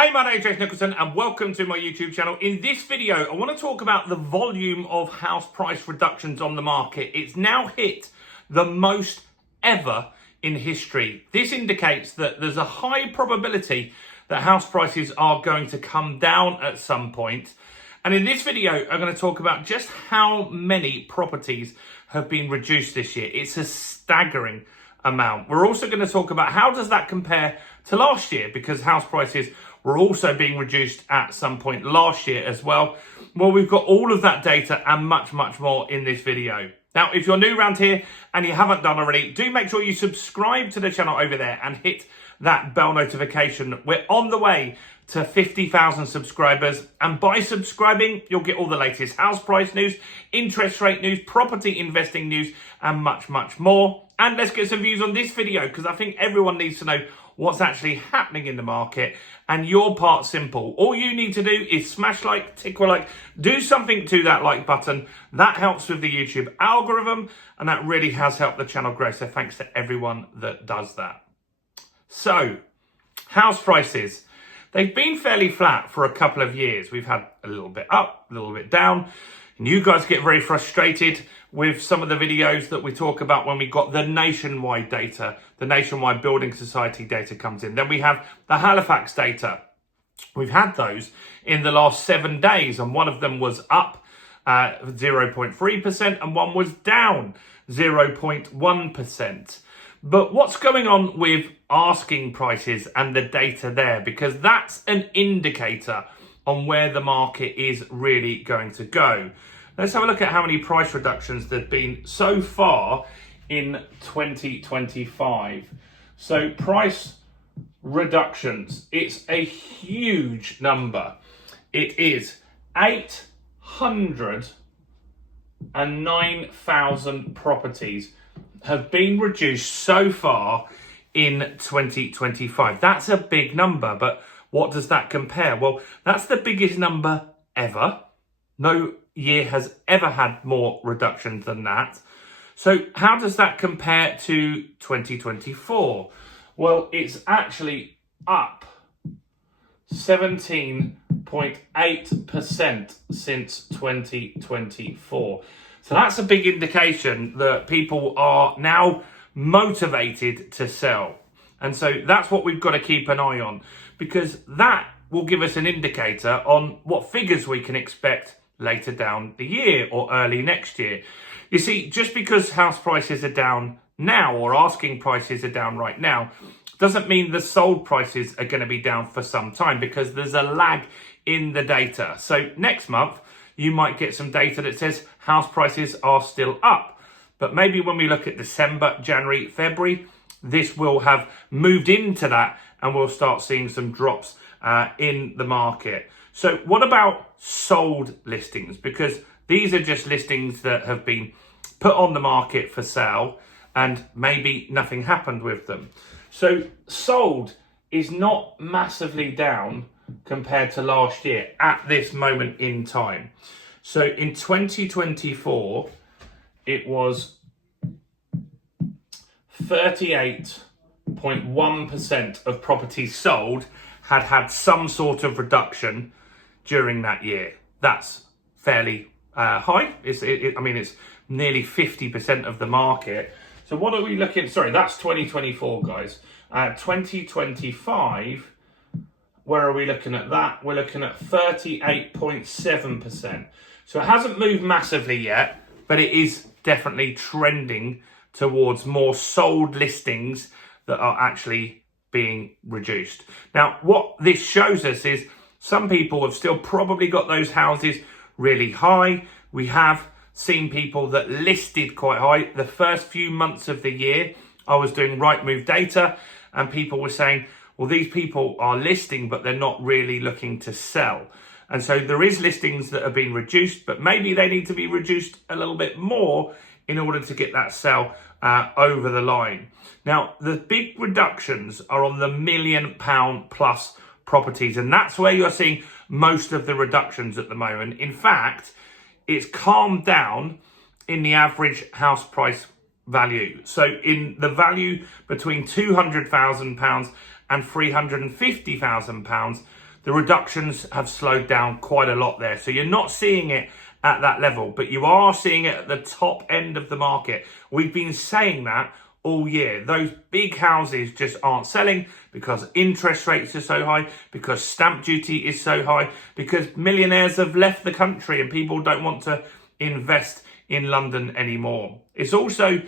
Hey, my name is Jason Nicholson and welcome to my YouTube channel. In this video, I want to talk about the volume of house price reductions on the market. It's now hit the most ever in history. This indicates that there's a high probability that house prices are going to come down at some point. And in this video, I'm going to talk about just how many properties have been reduced this year. It's a staggering amount. We're also going to talk about how does that compare to last year, because house prices were also being reduced at some point last year as well. Well, we've got all of that data and much more in this video. Now, if you're new around here and you haven't done already, do make sure you subscribe to the channel over there and hit that bell notification. We're on the way to 50,000 subscribers, and by subscribing, you'll get all the latest house price news, interest rate news, property investing news, and much more. And let's get some views on this video, because I think everyone needs to know what's actually happening in the market, and your part's simple. All you need to do is smash like, tickle like, do something to that like button. That helps with the YouTube algorithm, and that really has helped the channel grow. So thanks to everyone that does that. So, house prices. They've been fairly flat for a couple of years. We've had a little bit up, a little bit down. And you guys get very frustrated with some of the videos that we talk about when we got the nationwide data, the nationwide building society data comes in. Then we have the Halifax data. We've had those in the last 7 days, and one of them was up 0.3% and one was down 0.1%. But what's going on with asking prices and the data there? Because that's an indicator on where the market is really going to go. Let's have a look at how many price reductions there've been so far in 2025. So price reductions, it's a huge number. It is 809,000 properties have been reduced so far in 2025. That's a big number, but what does that compare? Well, that's the biggest number ever. No year has ever had more reductions than that. So how does that compare to 2024? Well, it's actually up 17.8% since 2024. So that's a big indication that people are now motivated to sell. And so that's what we've got to keep an eye on, because that will give us an indicator on what figures we can expect later down the year or early next year. You see, just because house prices are down now or asking prices are down right now doesn't mean the sold prices are going to be down for some time, because there's a lag in the data. So next month, you might get some data that says house prices are still up. But maybe when we look at December, January, February, this will have moved into that and we'll start seeing some drops in the market. So what about sold listings? Because these are just listings that have been put on the market for sale and maybe nothing happened with them. So sold is not massively down compared to last year at this moment in time. So in 2024, it was 38.1% of properties sold had some sort of reduction during that year. That's fairly high. It's nearly 50% of the market. So what are we looking at? Sorry, that's 2024, guys. 2025, where are we looking at that? We're looking at 38.7%. So it hasn't moved massively yet, but it is definitely trending towards more sold listings that are actually being reduced. Now, what this shows us is some people have still probably got those houses really high. We have seen people that listed quite high. The first few months of the year, I was doing Rightmove data, and people were saying, well, these people are listing, but they're not really looking to sell. And so there is listings that are being reduced, but maybe they need to be reduced a little bit more in order to get that sale over the line. Now, the big reductions are on the £1 million plus properties, and that's where you're seeing most of the reductions at the moment. In fact, it's calmed down in the average house price value. So in the value between £200,000 and £350,000, the reductions have slowed down quite a lot there. So you're not seeing it at that level, but you are seeing it at the top end of the market. We've been saying that all year. Those big houses just aren't selling because interest rates are so high, because stamp duty is so high, because millionaires have left the country and people don't want to invest in London anymore. It's also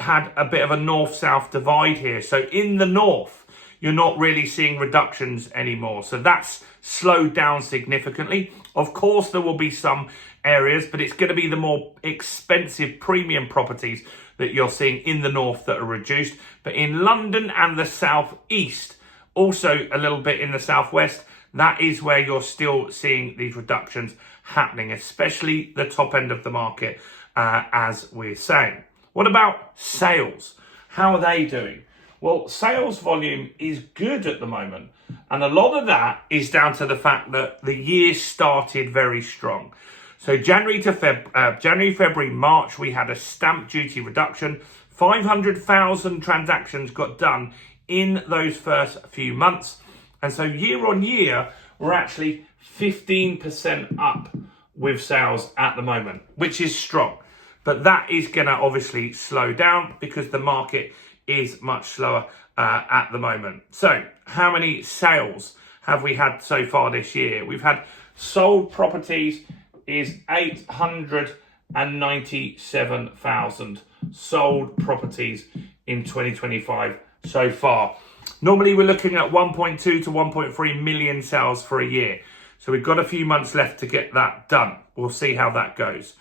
had a bit of a north-south divide here. So in the north, you're not really seeing reductions anymore. So that's slowed down significantly. Of course, there will be some areas, but it's going to be the more expensive premium properties that you're seeing in the north that are reduced. But in London and the southeast, also a little bit in the southwest, that is where you're still seeing these reductions happening, especially the top end of the market, as we're saying. What about sales? How are they doing? Well, sales volume is good at the moment. And a lot of that is down to the fact that the year started very strong. So January, February, March, we had a stamp duty reduction. 500,000 transactions got done in those first few months. And so year on year, we're actually 15% up with sales at the moment, which is strong. But that is going to obviously slow down because the market is much slower at the moment. So how many sales have we had so far this year? We've had sold properties is 897,000 sold properties in 2025 so far. Normally we're looking at 1.2 to 1.3 million sales for a year. So we've got a few months left to get that done. We'll see how that goes.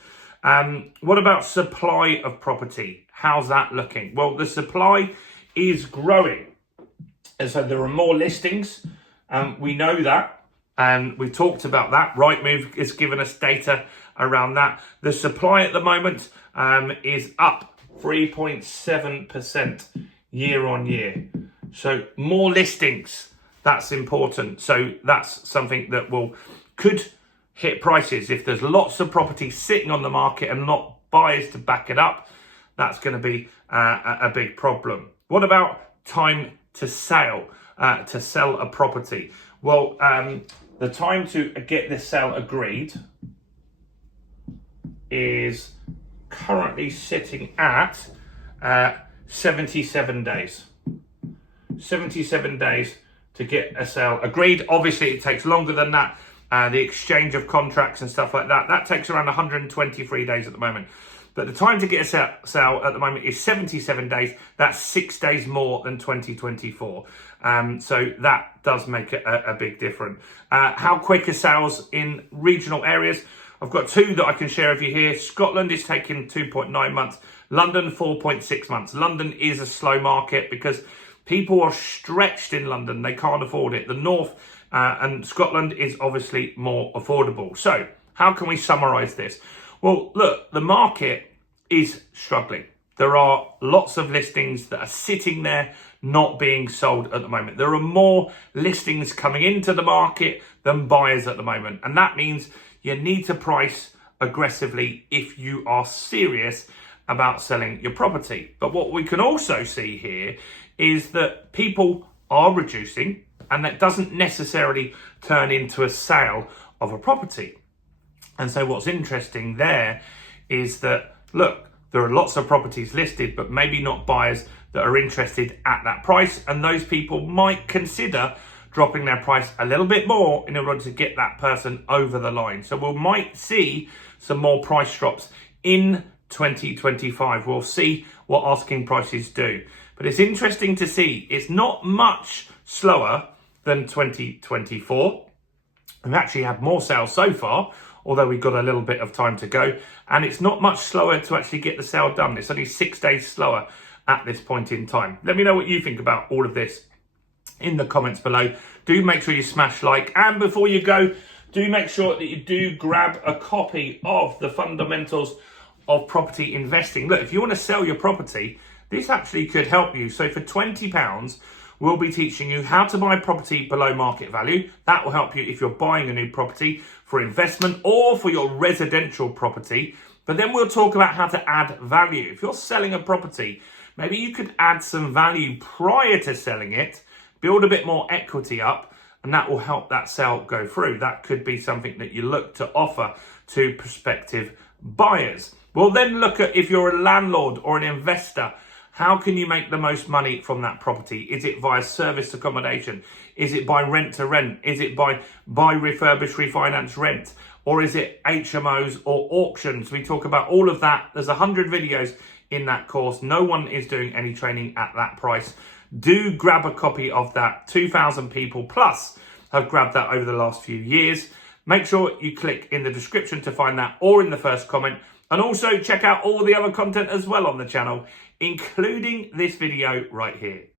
What about supply of property? How's that looking? Well, the supply is growing. And so there are more listings. We know that. And we've talked about that. Rightmove has given us data around that. The supply at the moment is up 3.7% year on year. So more listings, that's important. So that's something that could hit prices. If there's lots of property sitting on the market and not buyers to back it up, that's going to be a big problem. What about time to sell a property? Well, the time to get this sale agreed is currently sitting at 77 days. 77 days to get a sale agreed. Obviously, it takes longer than that. The exchange of contracts and stuff like that, that takes around 123 days at the moment. But the time to get a sale at the moment is 77 days. That's 6 days more than 2024. So that does make a big difference. How quick are sales in regional areas? I've got two that I can share with you here. Scotland is taking 2.9 months. London, 4.6 months. London is a slow market because people are stretched in London. They can't afford it. The north and Scotland is obviously more affordable. So how can we summarise this? Well, look, the market is struggling. There are lots of listings that are sitting there not being sold at the moment. There are more listings coming into the market than buyers at the moment. And that means you need to price aggressively if you are serious about selling your property. But what we can also see here is that people are reducing, and that doesn't necessarily turn into a sale of a property. And so what's interesting there is that, look, there are lots of properties listed, but maybe not buyers that are interested at that price. And those people might consider dropping their price a little bit more in order to get that person over the line. So we might see some more price drops in 2025. We'll see what asking prices do. But it's interesting to see it's not much slower than 2024. We've actually had more sales so far, although we've got a little bit of time to go. And it's not much slower to actually get the sale done. It's only 6 days slower at this point in time. Let me know what you think about all of this in the comments below. Do make sure you smash like. And before you go, do make sure that you do grab a copy of the Fundamentals of Property Investing. Look, if you want to sell your property, this actually could help you. So for £20, we'll be teaching you how to buy property below market value. That will help you if you're buying a new property for investment or for your residential property. But then we'll talk about how to add value. If you're selling a property, maybe you could add some value prior to selling it, build a bit more equity up, and that will help that sale go through. That could be something that you look to offer to prospective buyers. We'll then look at, if you're a landlord or an investor, how can you make the most money from that property? Is it via serviced accommodation? Is it by rent to rent? Is it by refurbish, refinance, rent? Or is it HMOs or auctions? We talk about all of that. There's 100 videos in that course. No one is doing any training at that price. Do grab a copy of that. 2,000 people plus have grabbed that over the last few years. Make sure you click in the description to find that, or in the first comment. And also check out all the other content as well on the channel, including this video right here.